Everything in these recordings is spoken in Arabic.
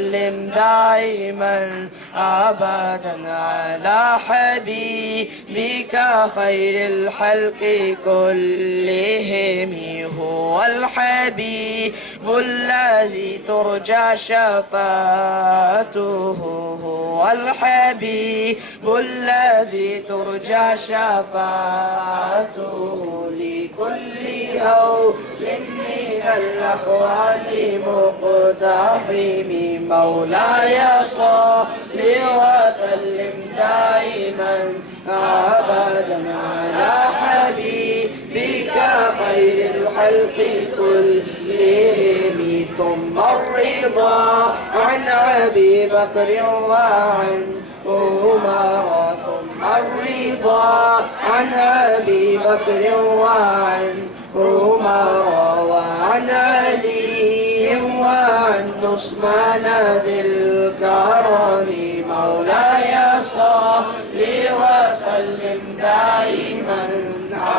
سلم دائما أبدا على حبيبك خير الخلق كلهم. هو الحبيب الذي ترجى شفاعته، هو الحبيب الذي ترجى شفاعته لكل هول من الأحوال مقتحم. مولاي صل وسلم دائما أبدا على حبيبك خير الخلق كلهم. ثم الرضا عن أبي بكر وعن عمر، ثم الرضا عن أبي بكر وعن عمر وعن علي وعن عثمان ذي الكرم. مولاي صل وسلم دائما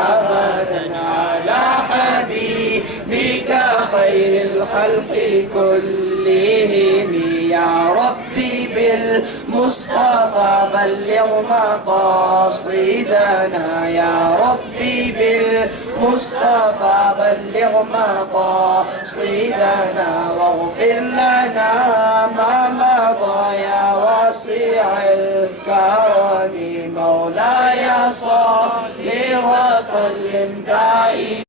أبدا على حبيبك خير الخلق كلهم. يا ربي بالمصطفى بلغ مقاصدنا، يا ربي بالمصطفى بلغ مقاصدنا واغفر لنا ما مضى يا واسع الكرم. مولاي صل وسلم دائما